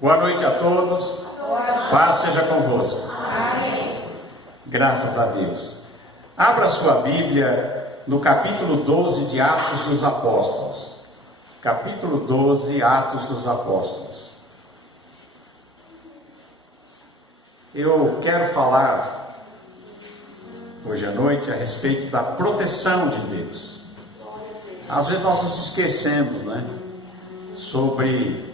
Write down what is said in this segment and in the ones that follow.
Boa noite a todos. Paz seja convosco. Amém. Graças a Deus. Abra sua Bíblia no capítulo 12 de Atos dos Apóstolos. Capítulo 12, Atos dos Apóstolos. Eu quero falar hoje à noite a respeito da proteção de Deus. Às vezes nós nos esquecemos, sobre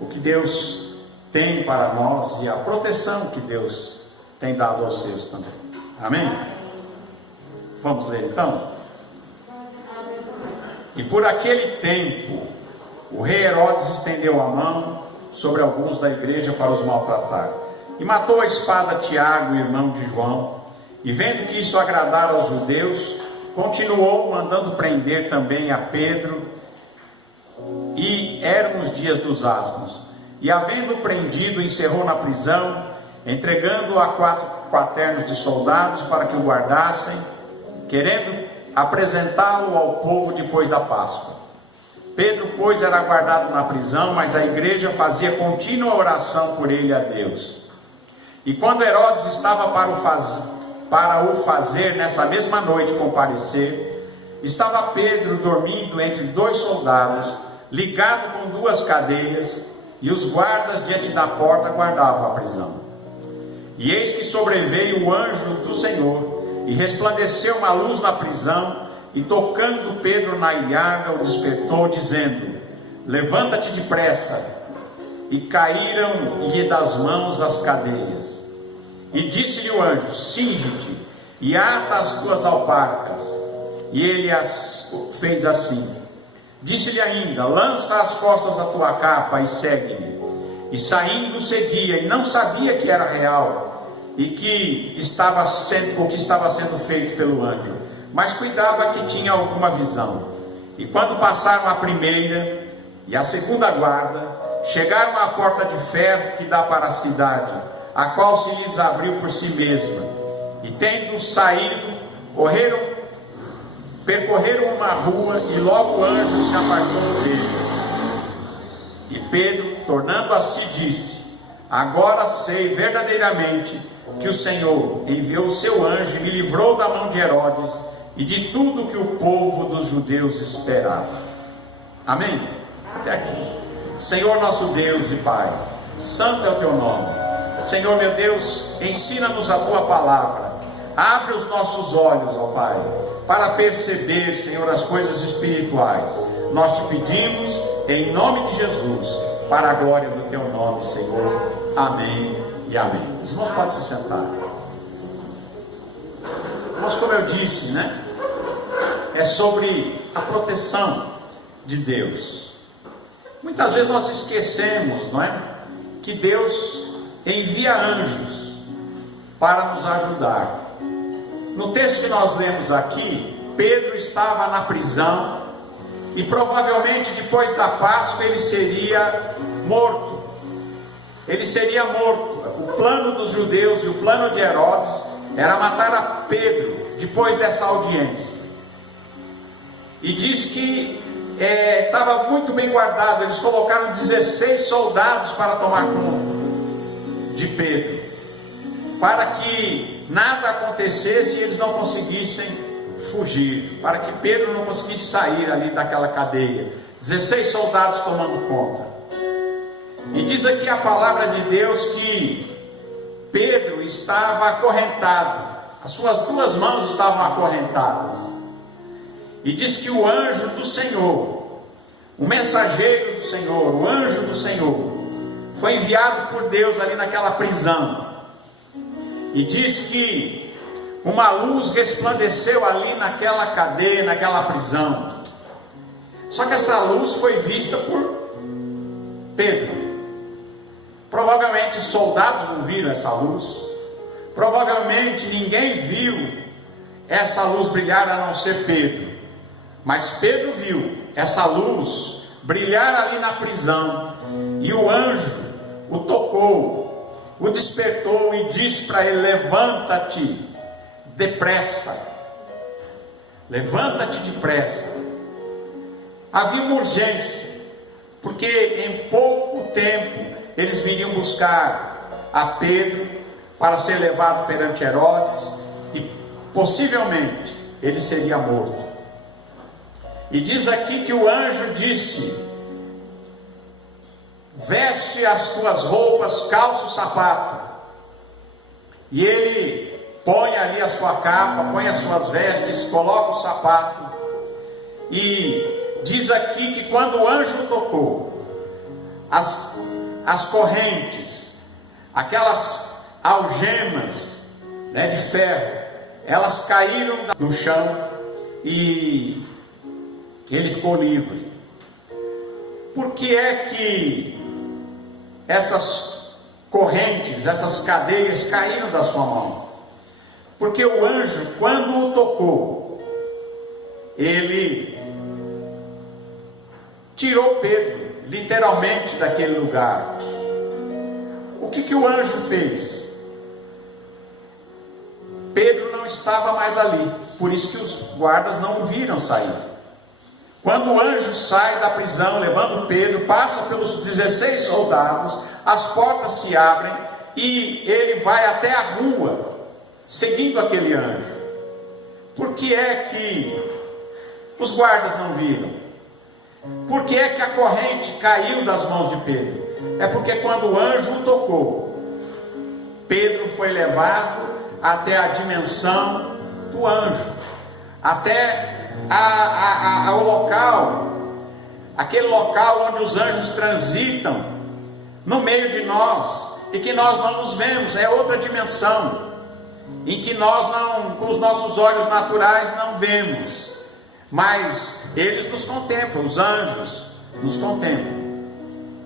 o que Deus tem para nós e a proteção que Deus tem dado aos seus também. Amém? Vamos ler então? E por aquele tempo, o rei Herodes estendeu a mão sobre alguns da igreja para os maltratar, e matou a espada Tiago, irmão de João, e vendo que isso agradara aos judeus, continuou mandando prender também a Pedro, e eram os dias dos asmos, e havendo prendido, encerrou na prisão, entregando-o a 4 quaternos de soldados para que o guardassem, querendo apresentá-lo ao povo depois da Páscoa. Pedro, pois, era guardado na prisão, mas a igreja fazia contínua oração por ele a Deus. E quando Herodes estava para o fazer nessa mesma noite comparecer, estava Pedro dormindo entre 2 soldados, ligado com 2 cadeias, e os guardas diante da porta guardavam a prisão. E eis que sobreveio o anjo do Senhor, e resplandeceu uma luz na prisão, e tocando Pedro na ilharga, o despertou, dizendo: levanta-te depressa. E caíram-lhe das mãos as cadeias. E disse-lhe o anjo: cinge-te, e ata as tuas alparcas. E ele as fez assim. Disse-lhe ainda: lança às costas a tua capa e segue-me. E saindo seguia, e não sabia que era real, e que estava sendo feito pelo anjo, mas cuidava que tinha alguma visão. E quando passaram a primeira e a segunda guarda, chegaram à porta de ferro que dá para a cidade, a qual se lhes abriu por si mesma. E tendo saído, percorreram uma rua, e logo o anjo se apartou dele. E Pedro, tornando a si, disse: agora sei verdadeiramente que o Senhor enviou o seu anjo e me livrou da mão de Herodes e de tudo que o povo dos judeus esperava. Amém? Até aqui. Senhor nosso Deus e Pai, santo é o teu nome. Senhor meu Deus, ensina-nos a tua palavra. Abre os nossos olhos, ó Pai, para perceber, Senhor, as coisas espirituais. Nós te pedimos em nome de Jesus, para a glória do teu nome, Senhor. Amém e amém. Os irmãos podem se sentar. Mas como eu disse, é sobre a proteção de Deus. Muitas vezes nós esquecemos, que Deus envia anjos para nos ajudar. No texto que nós lemos aqui, Pedro estava na prisão, e provavelmente depois da Páscoa ele seria morto. Ele seria morto. O plano dos judeus e o plano de Herodes era matar a Pedro depois dessa audiência. E diz que estava muito bem guardado. Eles colocaram 16 soldados para tomar conta de Pedro, para que nada acontecesse e eles não conseguissem fugir, para que Pedro não conseguisse sair ali daquela cadeia. 16 soldados tomando conta. E diz aqui a palavra de Deus que Pedro estava acorrentado, as suas 2 mãos estavam acorrentadas. E diz que o anjo do Senhor, o mensageiro do Senhor, o anjo do Senhor, foi enviado por Deus ali naquela prisão. E diz que uma luz resplandeceu ali naquela cadeia, naquela prisão. Só que essa luz foi vista por Pedro. Provavelmente soldados não viram essa luz. Provavelmente ninguém viu essa luz brilhar a não ser Pedro. Mas Pedro viu essa luz brilhar ali na prisão. E o anjo o tocou, o despertou e disse para ele: levanta-te depressa. Levanta-te depressa. Havia uma urgência, porque em pouco tempo eles viriam buscar a Pedro para ser levado perante Herodes e possivelmente ele seria morto. E diz aqui que o anjo disse: veste as tuas roupas, calça o sapato. E ele põe ali a sua capa, põe as suas vestes, coloca o sapato. E diz aqui que quando o anjo tocou, as correntes, aquelas algemas, né, de ferro, elas caíram no chão e ele ficou livre. Por que é que essas correntes, essas cadeias caíram da sua mão? Porque o anjo, quando o tocou, ele tirou Pedro literalmente daquele lugar. O que o anjo fez? Pedro não estava mais ali, por isso que os guardas não o viram sair. Quando o anjo sai da prisão levando Pedro, passa pelos 16 soldados, as portas se abrem e ele vai até a rua, seguindo aquele anjo. Por que é que os guardas não viram? Por que é que a corrente caiu das mãos de Pedro? É porque quando o anjo o tocou, Pedro foi levado até a dimensão do anjo, até ao local, aquele local onde os anjos transitam no meio de nós e que nós não nos vemos. É outra dimensão em que nós não, com os nossos olhos naturais, não vemos, mas eles nos contemplam, os anjos nos contemplam.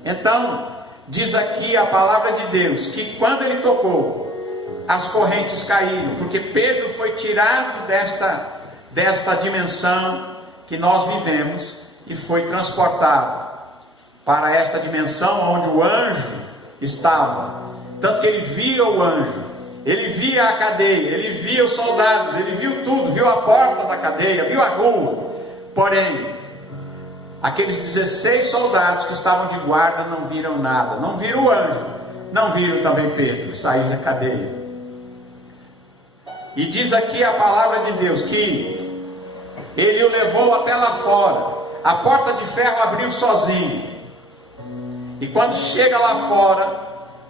Então diz aqui a palavra de Deus que quando ele tocou, as correntes caíram, porque Pedro foi tirado desta dimensão que nós vivemos e foi transportado para esta dimensão onde o anjo estava. Tanto que ele via o anjo, ele via a cadeia, ele via os soldados, ele viu tudo, viu a porta da cadeia, viu a rua. Porém, aqueles 16 soldados que estavam de guarda não viram nada, não viram o anjo, não viram também Pedro sair da cadeia. E diz aqui a palavra de Deus que ele o levou até lá fora. A porta de ferro abriu sozinho. E quando chega lá fora,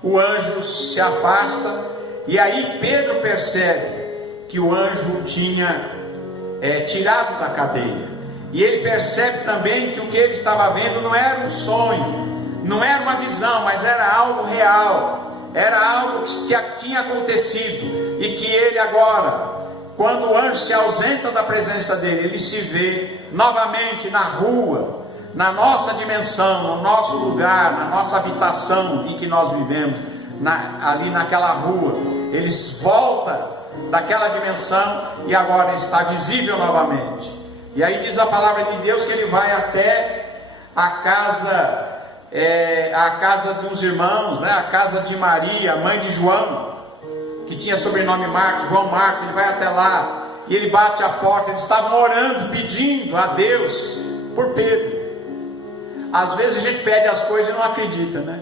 o anjo se afasta. E aí Pedro percebe que o anjo tinha tirado da cadeia. E ele percebe também que o que ele estava vendo não era um sonho, não era uma visão, mas era algo real. Era algo que tinha acontecido e que ele agora, quando o anjo se ausenta da presença dele, ele se vê novamente na rua, na nossa dimensão, no nosso lugar, na nossa habitação em que nós vivemos, ali naquela rua. Ele volta daquela dimensão e agora está visível novamente. E aí diz a palavra de Deus que ele vai até a casa de uns irmãos, né? A casa de Maria, mãe de João, que tinha sobrenome Marcos, João Marcos. Ele vai até lá e ele bate a porta. Eles estavam orando, pedindo a Deus por Pedro. Às vezes a gente pede as coisas e não acredita, né?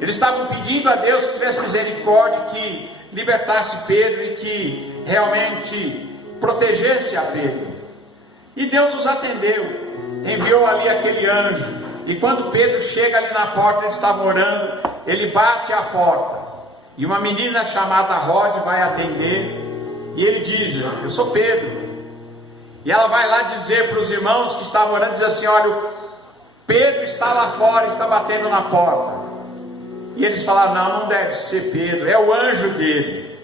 Eles estavam pedindo a Deus que tivesse misericórdia, que libertasse Pedro e que realmente protegesse a Pedro. E Deus os atendeu, enviou ali aquele anjo. E quando Pedro chega ali na porta, eles estavam orando, ele bate a porta. E uma menina chamada Rod vai atender. E ele diz: eu sou Pedro. E ela vai lá dizer para os irmãos que estavam orando, diz assim: olha, Pedro está lá fora, está batendo na porta. E eles falaram: não deve ser Pedro, é o anjo dele.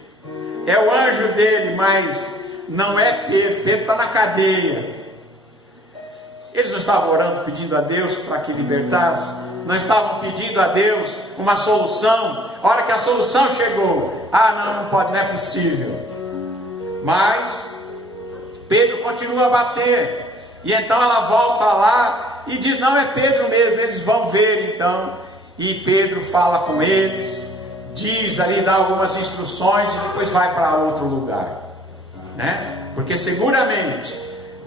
É o anjo dele, mas não é Pedro. Pedro está na cadeia. Eles não estavam orando, pedindo a Deus para que libertasse? Não estavam pedindo a Deus uma solução? A hora que a solução chegou, não pode, não é possível. Mas Pedro continua a bater. E então ela volta lá e diz: não, é Pedro mesmo. Eles vão ver então. E Pedro fala com eles, diz ali, dá algumas instruções e depois vai para outro lugar, né? Porque seguramente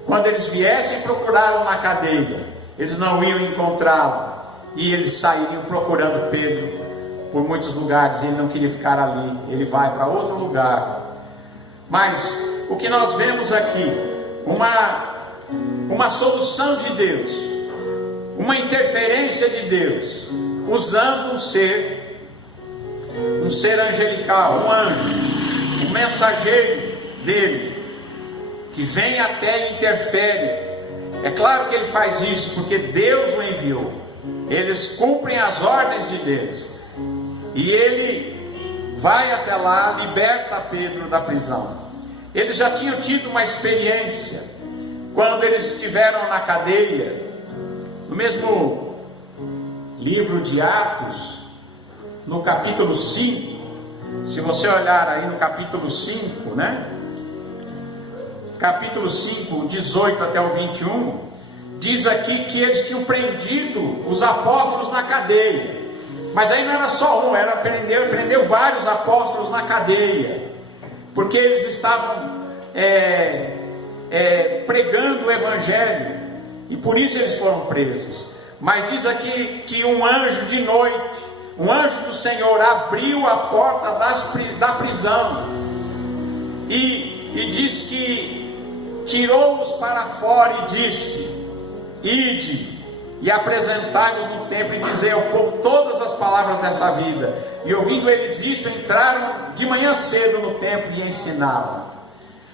quando eles viessem procurá-lo na cadeia, eles não iam encontrá-lo. e eles sairiam procurando Pedro por muitos lugares, e ele não queria ficar ali, ele vai para outro lugar. Mas o que nós vemos aqui, uma solução de Deus, uma interferência de Deus, usando um ser angelical, um anjo, um mensageiro dele, que vem até e interfere. É claro que ele faz isso porque Deus o enviou. Eles cumprem as ordens de Deus, e ele vai até lá, liberta Pedro da prisão. Eles já tinham tido uma experiência quando eles estiveram na cadeia. No mesmo livro de Atos, no capítulo 5, se você olhar aí no capítulo 5, né? Capítulo 5, 18 até o 21, diz aqui que eles tinham prendido os apóstolos na cadeia. Mas aí não era só um, prendeu vários apóstolos na cadeia, porque eles estavam pregando o evangelho, e por isso eles foram presos. Mas diz aqui que um anjo de noite, um anjo do Senhor, abriu a porta da prisão, e diz que tirou-os para fora e disse: ide e apresentai-vos no templo e dizei ao povo todas as palavras dessa vida. E ouvindo eles isto, entraram de manhã cedo no templo e ensinavam.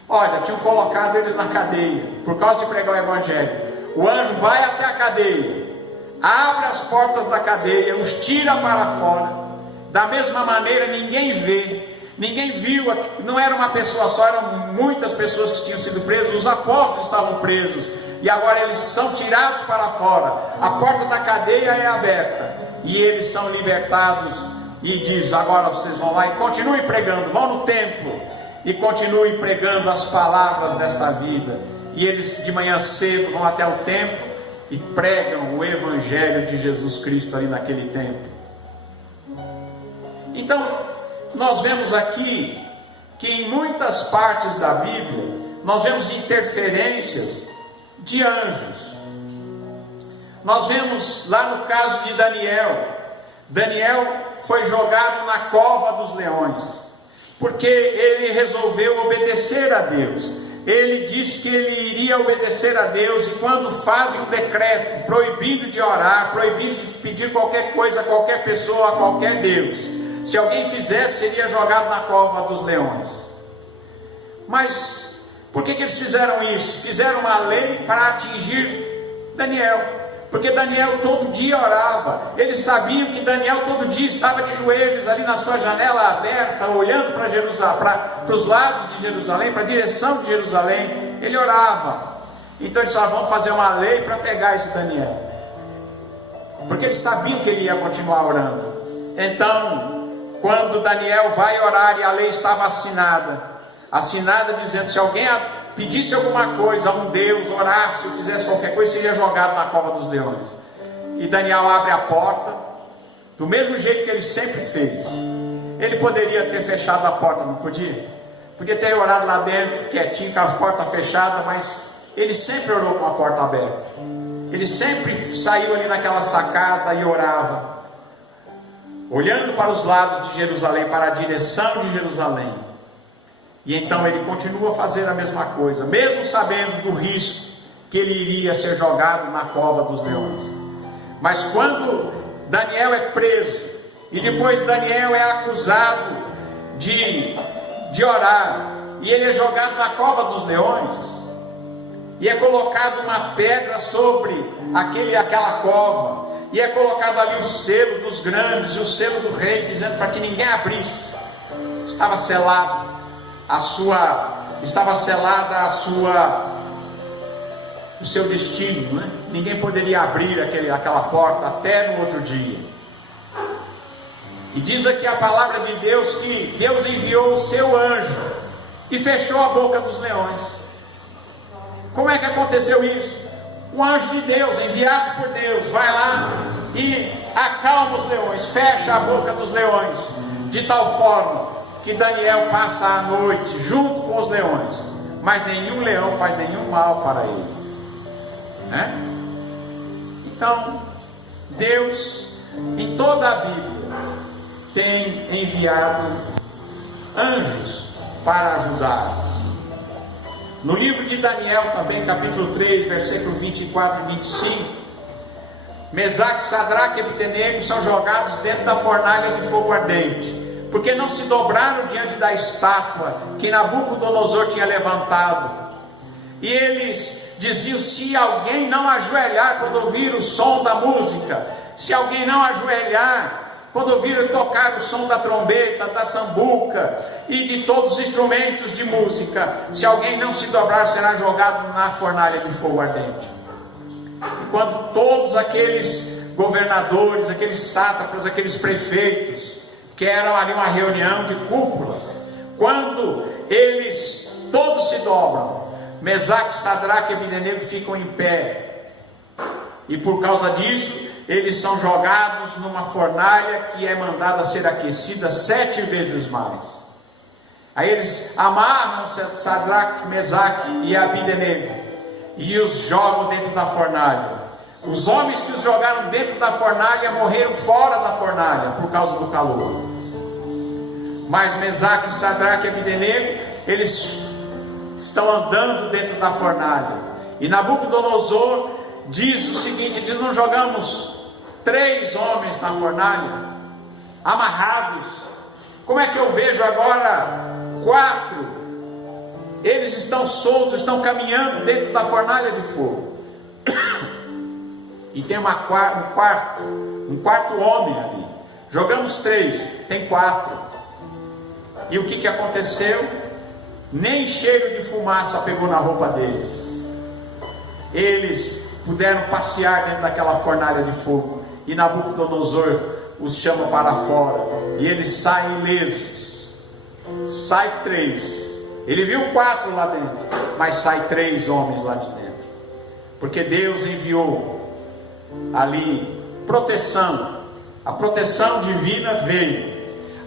Olha, tinham colocado eles na cadeia por causa de pregar o evangelho. O anjo vai até a cadeia, abre as portas da cadeia, os tira para fora. Da mesma maneira, ninguém vê, ninguém viu, não era uma pessoa só, eram muitas pessoas que tinham sido presas. Os apóstolos estavam presos, e agora eles são tirados para fora. A porta da cadeia é aberta, e eles são libertados. E diz: agora vocês vão lá e continuem pregando, vão no templo e continuem pregando as palavras desta vida. E eles de manhã cedo vão até o templo e pregam o evangelho de Jesus Cristo ali naquele templo. Então nós vemos aqui que em muitas partes da Bíblia nós vemos interferências de anjos. Nós vemos lá no caso de Daniel foi jogado na cova dos leões, porque ele resolveu obedecer a Deus. Ele disse que ele iria obedecer a Deus, e quando fazem um decreto proibindo de orar, proibindo de pedir qualquer coisa a qualquer pessoa, a qualquer Deus, se alguém fizesse, seria jogado na cova dos leões. Mas por que eles fizeram isso? Fizeram uma lei para atingir Daniel, porque Daniel todo dia orava. Eles sabiam que Daniel todo dia estava de joelhos ali na sua janela aberta, olhando para Jerusalém, para os lados de Jerusalém, para a direção de Jerusalém. Ele orava. Então eles falaram: vamos fazer uma lei para pegar esse Daniel, porque eles sabiam que ele ia continuar orando. Então, quando Daniel vai orar e a lei estava assinada dizendo: se alguém pedisse alguma coisa a um Deus, orasse ou fizesse qualquer coisa, seria jogado na cova dos leões. E Daniel abre a porta, do mesmo jeito que ele sempre fez. Ele poderia ter fechado a porta, não podia? Podia ter orado lá dentro, quietinho, com a porta fechada, mas ele sempre orou com a porta aberta. Ele sempre saiu ali naquela sacada e orava, olhando para os lados de Jerusalém, para a direção de Jerusalém. E então ele continua a fazer a mesma coisa, mesmo sabendo do risco que ele iria ser jogado na cova dos leões. Mas quando Daniel é preso, e depois Daniel é acusado de orar, e ele é jogado na cova dos leões, e é colocado uma pedra sobre aquela cova, e é colocado ali o selo dos grandes, o selo do rei, dizendo para que ninguém abrisse. Estava selado o seu destino, né? Ninguém poderia abrir aquela porta até no outro dia. E diz aqui a palavra de Deus que Deus enviou o seu anjo e fechou a boca dos leões. Como é que aconteceu isso? Um anjo de Deus, enviado por Deus, vai lá e acalma os leões, fecha a boca dos leões, de tal forma que Daniel passa a noite junto com os leões, mas nenhum leão faz nenhum mal para ele, né? Então Deus, em toda a Bíblia, tem enviado anjos para ajudar. No livro de Daniel também, capítulo 3, versículos 24 e 25, Mesaque, Sadraque e Abdenego são jogados dentro da fornalha de fogo ardente, porque não se dobraram diante da estátua que Nabucodonosor tinha levantado. E eles diziam: se alguém não ajoelhar quando ouvir o som da música, se alguém não ajoelhar quando ouvir tocar o som da trombeta, da sambuca e de todos os instrumentos de música, se alguém não se dobrar, será jogado na fornalha de fogo ardente. E quando todos aqueles governadores, aqueles sátrapas, aqueles prefeitos, que eram ali uma reunião de cúpula, quando eles todos se dobram, Mesaque, Sadraque e Abdenego ficam em pé, e por causa disso eles são jogados numa fornalha que é mandada a ser aquecida 7 vezes mais. Aí eles amarram Sadraque, Mesaque e Abdenego e os jogam dentro da fornalha. Os homens que os jogaram dentro da fornalha morreram fora da fornalha por causa do calor. Mas Mesaque, Sadraque e Abdenego, eles estão andando dentro da fornalha. E Nabucodonosor diz o seguinte: diz: não jogamos 3 homens na fornalha, amarrados? Como é que eu vejo agora 4? Eles estão soltos, estão caminhando dentro da fornalha de fogo. E tem um quarto homem ali. Jogamos 3, tem 4. E o que aconteceu? Nem cheiro de fumaça pegou na roupa deles. Eles puderam passear dentro daquela fornalha de fogo. E Nabucodonosor os chama para fora. E eles saem ilesos. Sai 3. Ele viu 4 lá dentro, mas sai 3 homens lá de dentro. Porque Deus enviou ali proteção. A proteção divina veio.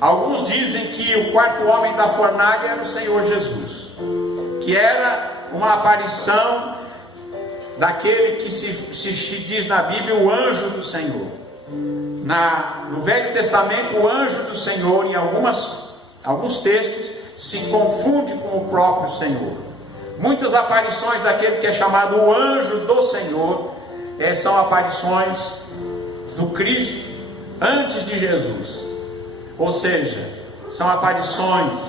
Alguns dizem que o 4º homem da fornalha era o Senhor Jesus, que era uma aparição daquele que se diz na Bíblia o anjo do Senhor. No Velho Testamento, o anjo do Senhor, em alguns textos, se confunde com o próprio Senhor. Muitas aparições daquele que é chamado o anjo do Senhor são aparições do Cristo antes de Jesus. Ou seja, são aparições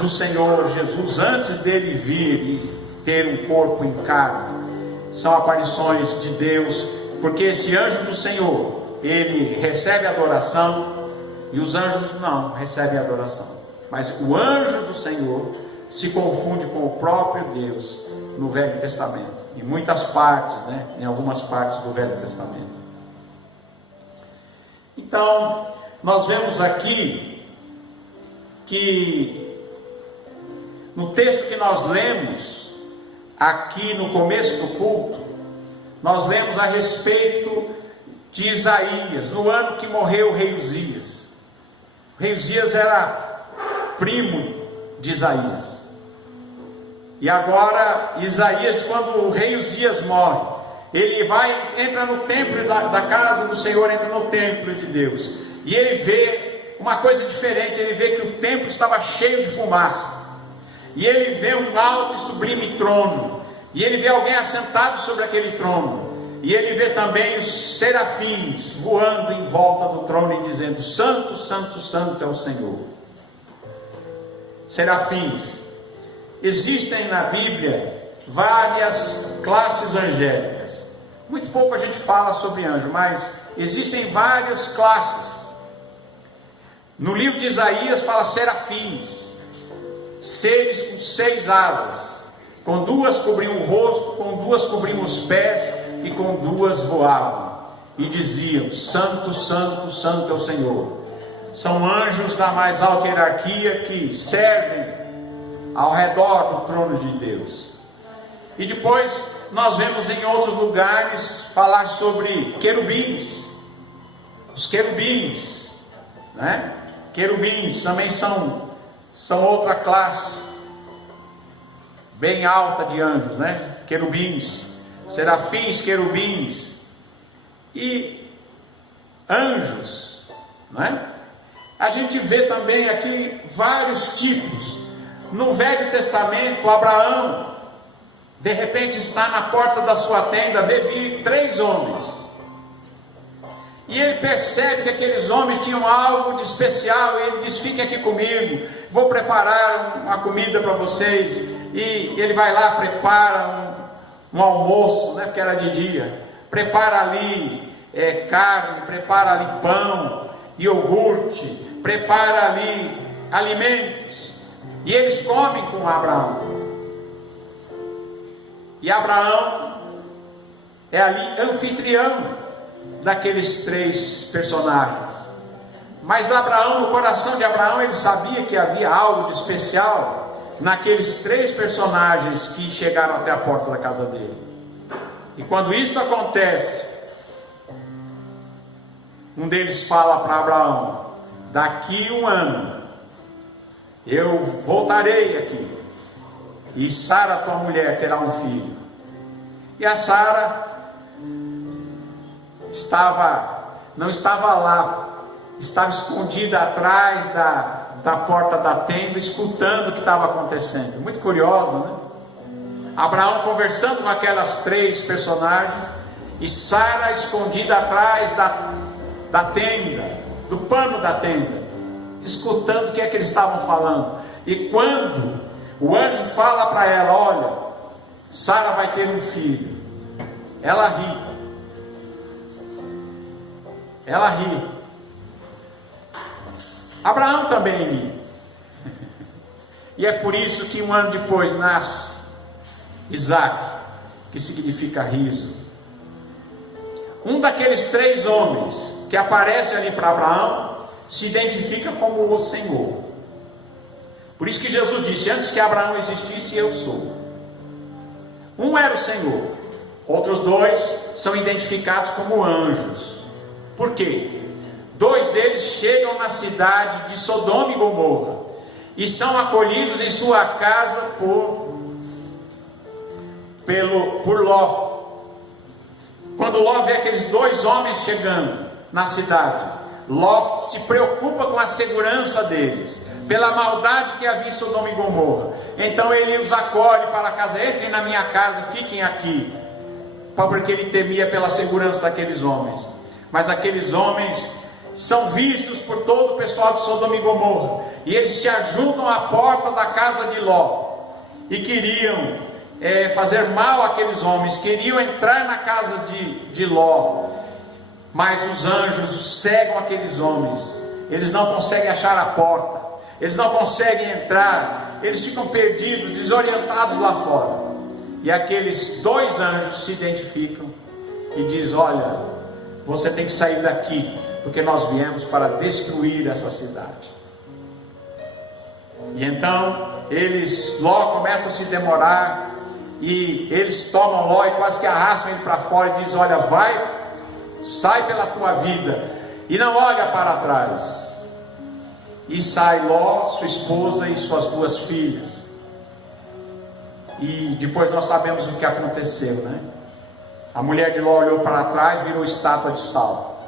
do Senhor Jesus antes dele vir e ter um corpo em carne. São aparições de Deus, porque esse anjo do Senhor, ele recebe adoração, e os anjos não recebem adoração. Mas o anjo do Senhor se confunde com o próprio Deus no Velho Testamento, em muitas partes, em algumas partes do Velho Testamento. Então, nós vemos aqui que no texto que nós lemos aqui no começo do culto, nós lemos a respeito de Isaías, no ano que morreu o rei Uzias. O rei Uzias era primo de Isaías. E agora Isaías, quando o rei Uzias morre, ele entra no templo da casa do Senhor, entra no templo de Deus, e ele vê uma coisa diferente. Ele vê que o templo estava cheio de fumaça, e ele vê um alto e sublime trono, e ele vê alguém assentado sobre aquele trono, e ele vê também os serafins voando em volta do trono e dizendo: Santo, Santo, Santo é o Senhor. Serafins. Existem na Bíblia várias classes angélicas. Muito pouco a gente fala sobre anjo, mas existem várias classes. No livro de Isaías fala serafins, seres com 6 asas, com 2 cobriam o rosto, com 2 cobriam os pés, e com 2 voavam, e diziam: Santo, Santo, Santo é o Senhor. São anjos da mais alta hierarquia que servem ao redor do trono de Deus. E depois nós vemos em outros lugares falar sobre querubins. Os querubins, Querubins também são outra classe bem alta de anjos, Querubins, serafins, querubins. E anjos, não é? A gente vê também aqui vários tipos. No Velho Testamento, Abraão, de repente está na porta da sua tenda, vê vir 3 homens. E ele percebe que aqueles homens tinham algo de especial. E ele diz: fiquem aqui comigo, vou preparar uma comida para vocês. E ele vai lá, prepara um almoço, né, porque era de dia. Prepara ali carne, prepara ali pão, iogurte, prepara ali alimentos. E eles comem com Abraão. E Abraão é ali anfitrião daqueles 3 personagens. Mas Abraão, no coração de Abraão, ele sabia que havia algo de especial naqueles 3 personagens que chegaram até a porta da casa dele. E quando isso acontece, um deles fala para Abraão: daqui 1 ano eu voltarei aqui, e Sara, tua mulher, terá um filho. E a Sara não estava lá, estava escondida atrás da porta da tenda, escutando o que estava acontecendo. Muito curiosa, né? Abraão conversando com aquelas 3 personagens, e Sara escondida atrás da tenda, do pano da tenda, escutando o que é que eles estavam falando. E quando o anjo fala para ela: olha, Sara vai ter um filho, ela ri. Ela ri. Abraão também ri. E é por isso que 1 ano depois nasce Isaac, que significa riso. Um daqueles 3 homens que aparece ali para Abraão se identifica como o Senhor. Por isso que Jesus disse: antes que Abraão existisse, eu sou. Um era o Senhor, outros 2 são identificados como anjos. Por quê? 2 deles chegam na cidade de Sodoma e Gomorra e são acolhidos em sua casa por Ló. Quando Ló vê aqueles 2 homens chegando na cidade, Ló se preocupa com a segurança deles, pela maldade que havia em Sodoma e Gomorra. Então ele os acolhe para a casa: entrem na minha casa, fiquem aqui, porque ele temia pela segurança daqueles homens. Mas aqueles homens são vistos por todo o pessoal de Sodoma e Gomorra, e eles se ajuntam à porta da casa de Ló, e queriam fazer mal àqueles homens, queriam entrar na casa de Ló. Mas os anjos cegam aqueles homens, eles não conseguem achar a porta, eles não conseguem entrar, eles ficam perdidos, desorientados lá fora. E aqueles 2 anjos se identificam e dizem: olha, você tem que sair daqui, porque nós viemos para destruir essa cidade. E então Ló começa a se demorar, e eles tomam Ló e quase que arrastam ele para fora e dizem: olha, sai pela tua vida e não olha para trás. E sai Ló, sua esposa e suas 2 filhas. E depois nós sabemos o que aconteceu, né? A mulher de Ló olhou para trás, virou estátua de sal.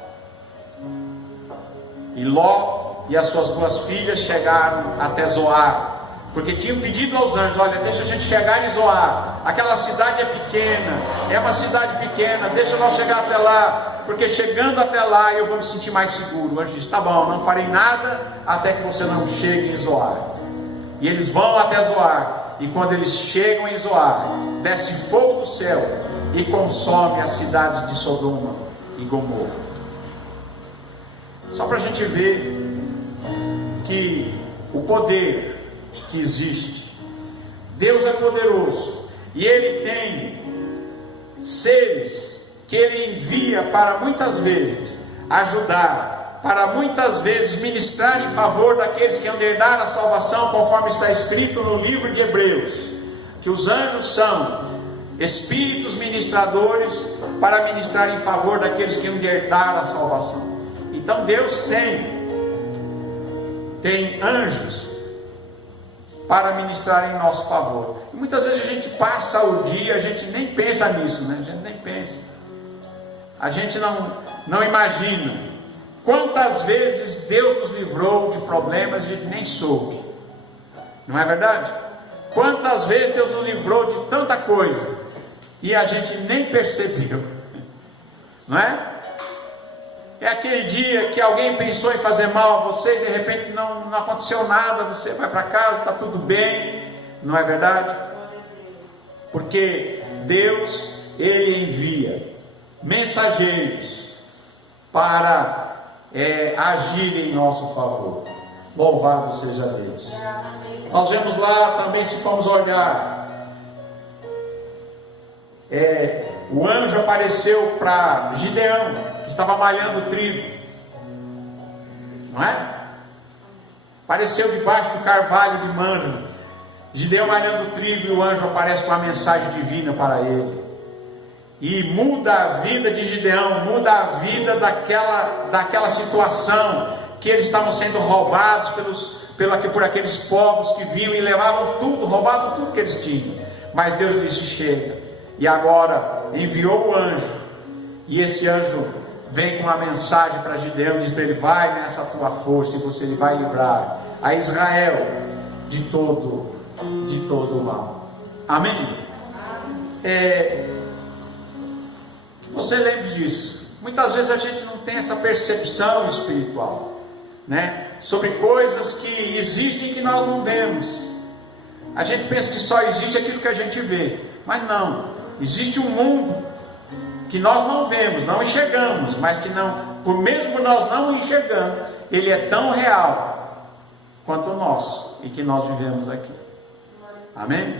E Ló e as suas 2 filhas chegaram até Zoar, porque tinham pedido aos anjos: olha, deixa a gente chegar em Zoar, aquela cidade é pequena, é uma cidade pequena, deixa nós chegar até lá, porque chegando até lá eu vou me sentir mais seguro. O anjo disse: tá bom, não farei nada até que você não chegue em Zoar. E eles vão até Zoar, e quando eles chegam em Zoar, desce fogo do céu e consome as cidades de Sodoma e Gomorra. Só para a gente ver que o poder que existe, Deus é poderoso, e Ele tem seres que Ele envia para muitas vezes ajudar, para muitas vezes ministrar em favor daqueles que hão de herdar a salvação, conforme está escrito no livro de Hebreus, que os anjos são espíritos ministradores para ministrar em favor daqueles que hão de herdar a salvação. Então Deus tem anjos para ministrar em nosso favor. E muitas vezes a gente passa o dia, a gente nem pensa nisso, né? A gente nem pensa. A gente não imagina Quantas vezes Deus nos livrou de problemas e a gente nem soube? Não é verdade? Quantas vezes Deus nos livrou de tanta coisa e a gente nem percebeu? Não é? É aquele dia que alguém pensou em fazer mal a você e de repente não aconteceu nada, você vai para casa, está tudo bem, não é verdade? Porque Deus, Ele envia mensageiros para agir em nosso favor. Louvado seja Deus. Nós vemos lá também, se formos olhar, o anjo apareceu para Gideão, que estava malhando trigo, não é? Apareceu debaixo do carvalho de manjo, Gideão malhando trigo, e o anjo aparece com a mensagem divina para ele, e muda a vida de Gideão, muda a vida daquela situação, que eles estavam sendo roubados por aqueles povos que vinham e levavam tudo, roubavam tudo que eles tinham. Mas Deus disse: chega. E agora enviou o anjo, e esse anjo vem com uma mensagem para Gideão, diz para ele: vai nessa tua força e você vai livrar a Israel de todo o mal. Amém? Que você lembre disso. Muitas vezes a gente não tem essa percepção espiritual, né? Sobre coisas que existem e que nós não vemos. A gente pensa que só existe aquilo que a gente vê, mas não. Existe um mundo que nós não vemos, não enxergamos, mas que por mesmo nós não enxergando, ele é tão real quanto o nosso e que nós vivemos aqui. Amém?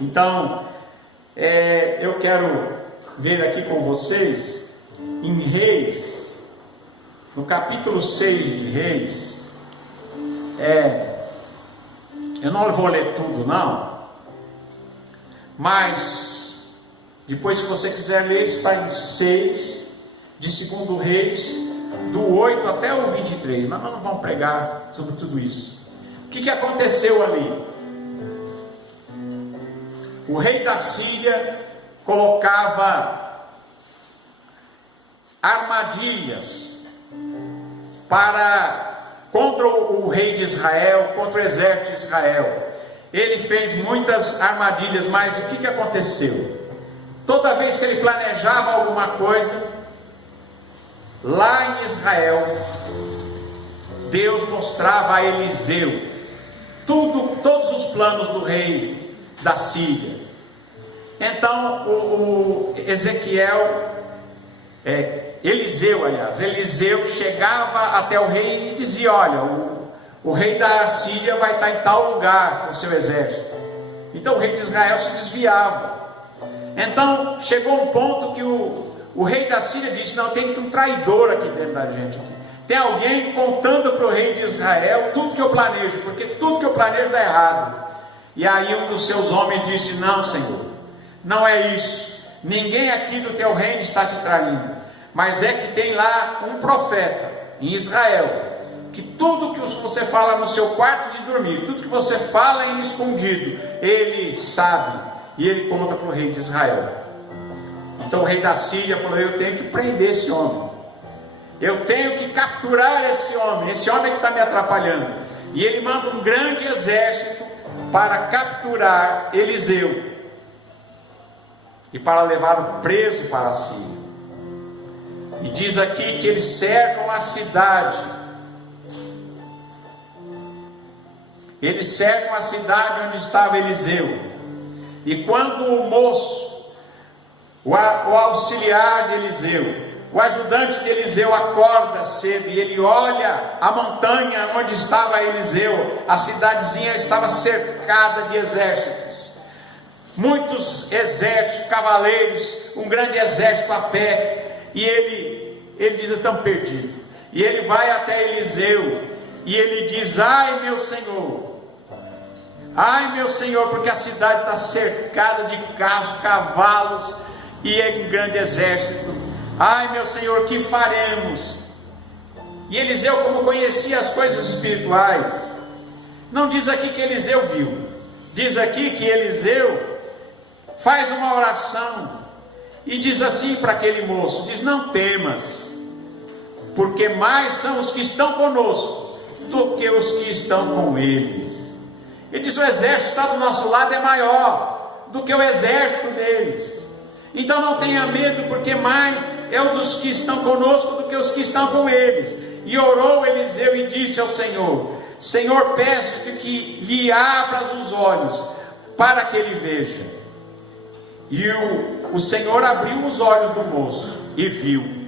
Então, eu quero ver aqui com vocês em Reis, no capítulo 6 de Reis. Eu não vou ler tudo não, mas depois, se você quiser ler, está em 6 de 2 Reis, do 8 até o 23. Mas nós não vamos pregar sobre tudo isso. O que aconteceu ali? O rei da Síria colocava armadilhas contra o rei de Israel, contra o exército de Israel. Ele fez muitas armadilhas, mas o que aconteceu? Toda vez que ele planejava alguma coisa, lá em Israel, Deus mostrava a Eliseu todos os planos do rei da Síria. Então o Eliseu chegava até o rei e dizia: olha, o rei da Síria vai estar em tal lugar com o seu exército. Então o rei de Israel se desviava. Então chegou um ponto que o rei da Síria disse: não, tem um traidor aqui dentro da gente. Tem alguém contando para o rei de Israel tudo que eu planejo, porque tudo que eu planejo dá errado. E aí um dos seus homens disse: não, Senhor, não é isso. Ninguém aqui do teu reino está te traindo, mas é que tem lá um profeta em Israel, que tudo que você fala no seu quarto de dormir, tudo que você fala em escondido, ele sabe, e ele conta para o rei de Israel. Então o rei da Síria falou: eu tenho que prender esse homem, eu tenho que capturar esse homem que está me atrapalhando. E ele manda um grande exército para capturar Eliseu e para levá-lo preso para a Síria. E diz aqui que eles cercam a cidade. Eles cercam a cidade onde estava Eliseu. E quando o moço, o auxiliar de Eliseu, o ajudante de Eliseu acorda cedo e ele olha a montanha onde estava Eliseu, a cidadezinha estava cercada de exércitos. Muitos exércitos, cavaleiros, um grande exército a pé. E ele diz: estão perdidos. E ele vai até Eliseu e ele diz: ai meu Senhor, porque a cidade está cercada de carros, cavalos e é um grande exército. Ai meu Senhor, que faremos? E Eliseu, como conhecia as coisas espirituais, não diz aqui que Eliseu viu, diz aqui que Eliseu faz uma oração e diz assim para aquele moço: diz, não temas, porque mais são os que estão conosco do que os que estão com eles. Ele diz: o exército que está do nosso lado é maior do que o exército deles. Então não tenha medo, porque mais é o dos que estão conosco do que os que estão com eles. E orou Eliseu e disse ao Senhor: Senhor, peço-te que lhe abras os olhos, para que ele veja. E o Senhor abriu os olhos do moço, e viu.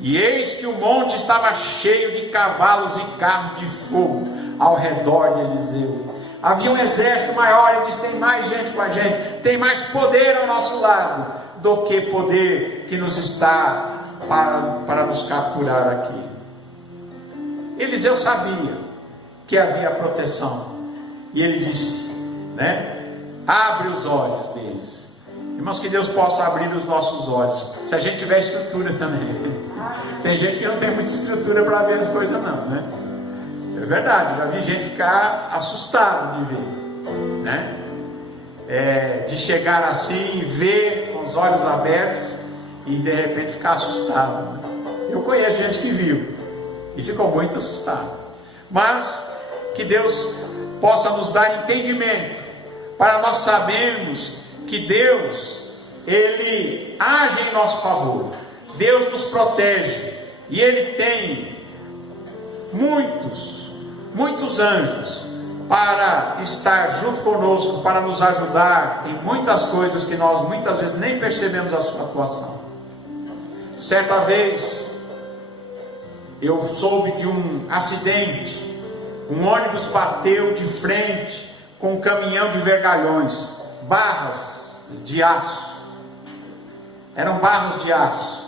E eis que o monte estava cheio de cavalos e carros de fogo ao redor de Eliseu. Havia um exército maior. Ele diz: tem mais gente com a gente, tem mais poder ao nosso lado, do que poder que nos está para nos capturar aqui. Eliseu sabia que havia proteção, e ele disse, abre os olhos deles. Irmãos, que Deus possa abrir os nossos olhos, se a gente tiver estrutura também. Tem gente que não tem muita estrutura para ver as coisas não, né? É verdade, já vi gente ficar assustado de ver, de chegar assim e ver com os olhos abertos e de repente ficar assustado. Eu conheço gente que viu e ficou muito assustado. Mas que Deus possa nos dar entendimento para nós sabermos que Deus, Ele age em nosso favor. Deus nos protege, e Ele tem muitos anjos para estar junto conosco, para nos ajudar em muitas coisas que nós muitas vezes nem percebemos a sua atuação. Certa vez eu soube de um acidente. Um ônibus bateu de frente com um caminhão de vergalhões, barras de aço. Eram barras de aço,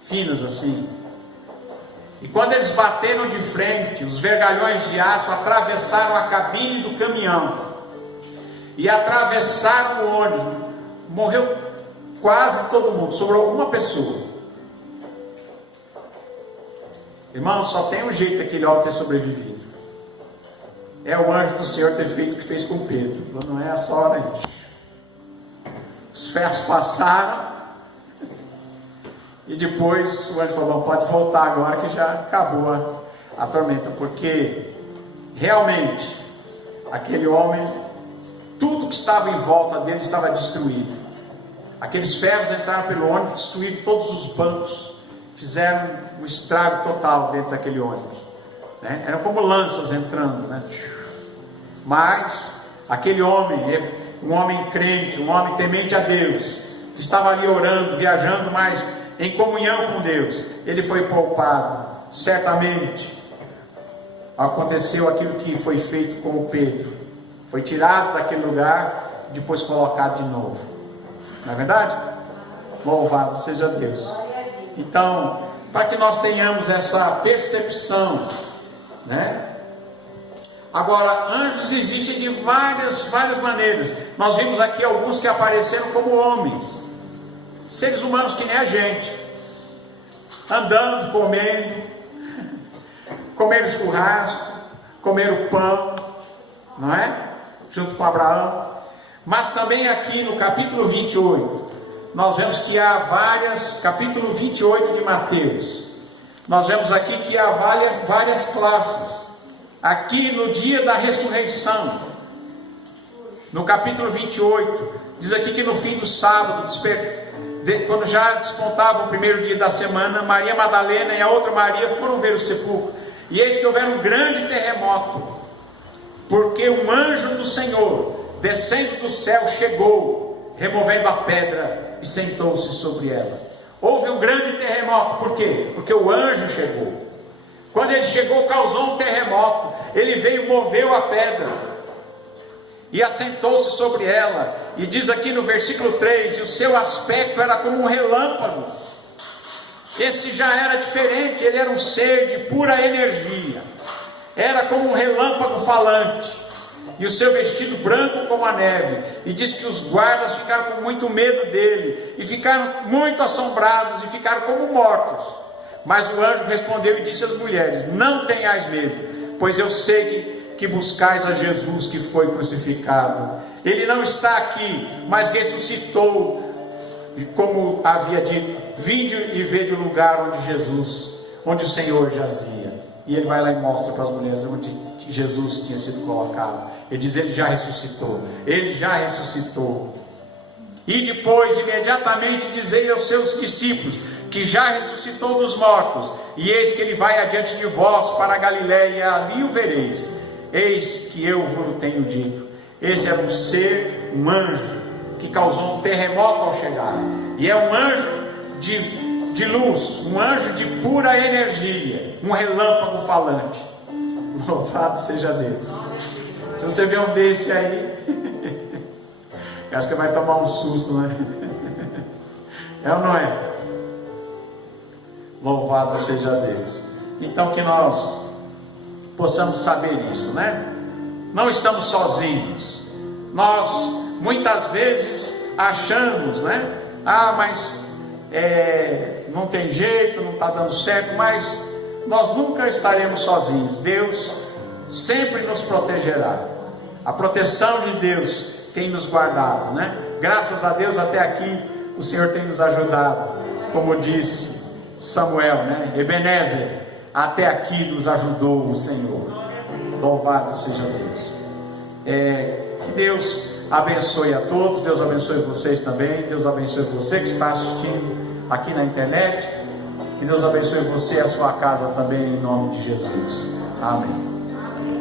finas assim. E quando eles bateram de frente, os vergalhões de aço atravessaram a cabine do caminhão e atravessaram o ônibus. Morreu quase todo mundo, sobrou uma pessoa. Irmão, só tem um jeito daquele homem ter sobrevivido. É o anjo do Senhor ter feito o que fez com Pedro. Falou: não é essa hora ainda. Os ferros passaram. E depois o anjo falou: pode voltar agora que já acabou a tormenta. Porque realmente aquele homem, tudo que estava em volta dele estava destruído. Aqueles ferros entraram pelo ônibus, destruíram todos os bancos, fizeram um estrago total dentro daquele ônibus, Eram como lanças entrando, Mas aquele homem, um homem crente, um homem temente a Deus, que estava ali orando, viajando, mas em comunhão com Deus, ele foi poupado. Certamente aconteceu aquilo que foi feito com o Pedro, foi tirado daquele lugar, depois colocado de novo. Não é verdade? Louvado seja Deus. Então, para que nós tenhamos essa percepção, Agora, anjos existem de várias maneiras. Nós vimos aqui alguns que apareceram como homens, seres humanos que nem a gente, andando, comeram churrasco, comeram pão, junto com Abraão. Mas também aqui no capítulo 28, nós vemos que há capítulo 28 de Mateus, nós vemos aqui que há várias classes. Aqui no dia da ressurreição, no capítulo 28, diz aqui que no fim do sábado, quando já despontava o primeiro dia da semana, Maria Madalena e a outra Maria foram ver o sepulcro. E eis que houve um grande terremoto, porque um anjo do Senhor, descendo do céu, chegou, removendo a pedra e sentou-se sobre ela. Houve um grande terremoto, por quê? Porque o anjo chegou. Quando ele chegou, causou um terremoto. Ele veio, moveu a pedra e assentou-se sobre ela. E diz aqui no versículo 3: e o seu aspecto era como um relâmpago. Esse já era diferente, ele era um ser de pura energia. Era como um relâmpago falante. E o seu vestido branco como a neve. E diz que os guardas ficaram com muito medo dele, e ficaram muito assombrados, e ficaram como mortos. Mas o anjo respondeu e disse às mulheres: não tenhais medo, pois eu sei que buscais a Jesus que foi crucificado. Ele não está aqui, mas ressuscitou, como havia dito. Vinde e vede o lugar onde o Senhor jazia. E ele vai lá e mostra para as mulheres onde Jesus tinha sido colocado. Ele diz: ele já ressuscitou, ele já ressuscitou. E depois, imediatamente, dizei aos seus discípulos que já ressuscitou dos mortos, e eis que ele vai adiante de vós para a Galiléia, e ali o vereis. Eis que eu vos tenho dito. Esse era um ser, um anjo, que causou um terremoto ao chegar, e é um anjo de luz, um anjo de pura energia, um relâmpago falante. Louvado seja Deus. Se você vê um desse aí, acho que vai tomar um susto, né? É ou não é? Louvado seja Deus. Então que nós possamos saber isso, né? Não estamos sozinhos. Nós muitas vezes achamos, né? Mas não tem jeito, não está dando certo. Mas nós nunca estaremos sozinhos. Deus sempre nos protegerá. A proteção de Deus tem nos guardado, né? Graças a Deus até aqui o Senhor tem nos ajudado. Como disse Samuel, né? Ebenezer, até aqui nos ajudou o Senhor. Louvado seja Deus. Que Deus abençoe a todos. Deus abençoe vocês também. Deus abençoe você que está assistindo aqui na internet. Que Deus abençoe você e a sua casa também, em nome de Jesus. Amém.